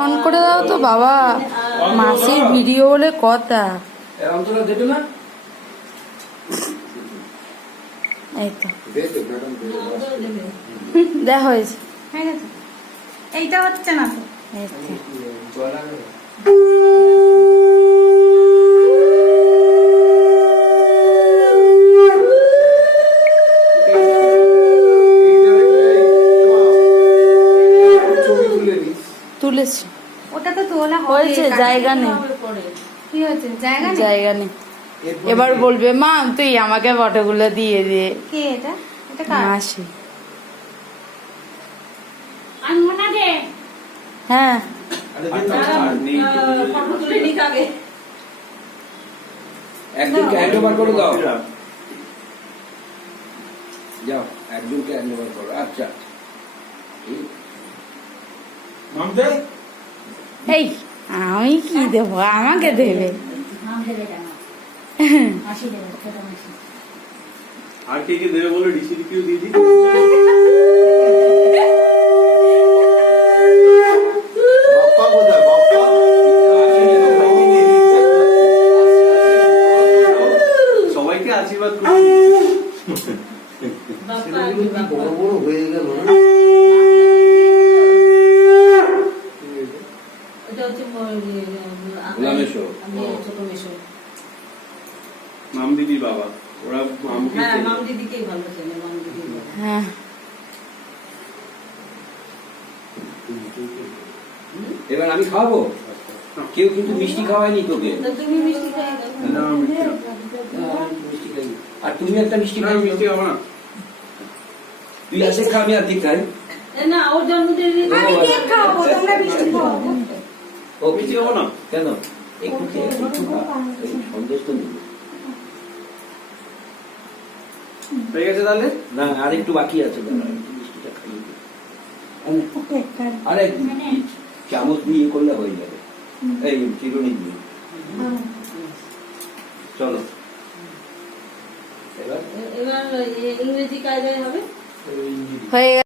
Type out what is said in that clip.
On করে দাও তো বাবা, মাসির ভিডিও বলে কথা। এই তো দেখা হয়েছে, এইটা হচ্ছে না তো। তুলেছি, ওটা তো তোলা হয়েছে, জায়গা নেই। কি হয়েছে? জায়গা নেই। এবার বলবে মা তুই আমাকে ফটোগুলো দিয়ে দিয়ে। কে এটা? এটা কার? মাসি। আনমনা দে। হ্যাঁ ফটো তুলে নিক আগে। একজনকে হ্যান্ডওভার করে দাও, যাও একজনকে হ্যান্ডওভার করো। আচ্ছা এই আমি কি দেবো, আমাকে দেবে। আর কে কে দেবে বলে ডিসি কেউ দিয়ে দিই। সবাইকে আশীর্বাদ করি। বড় বড় হয়ে গেল না। মাম দিদি বাবা, ওরা মামকে মাম দিদিকেই ভালো চেনে, মাম দিদি। হ্যাঁ এবার আমি খাওয়াবো, কেউ কিন্তু মিষ্টি খাওয়ায়নি তোকে। তুমি মিষ্টি খাই না, মিষ্টি না। মিষ্টি খাই, আর তুমি একটা মিষ্টি না, খাই। মিষ্টি খাবো না। তুই অর্ধেক খা, আমি অর্ধেক খাই। না, ওর জন্মদিনে আমি কেক খাওয়াবো, তোমরা মিষ্টি খাও। ও মিষ্টি খাবো না। কেন? একটু খেয়ে একটু খা, এই সন্দেশ তো নেই। হয়ে গেছে তাহলে? না আর একটু বাকি আছে, দাঁড়া, একটু মিষ্টিটা খাইয়ে দিই। আরে চামচ দিয়ে করলে হয়ে যাবে, এই চিরুনি দিয়ে। চলো এবার এবার ইংরেজি কায়দায় হবে। হয়ে গেছে।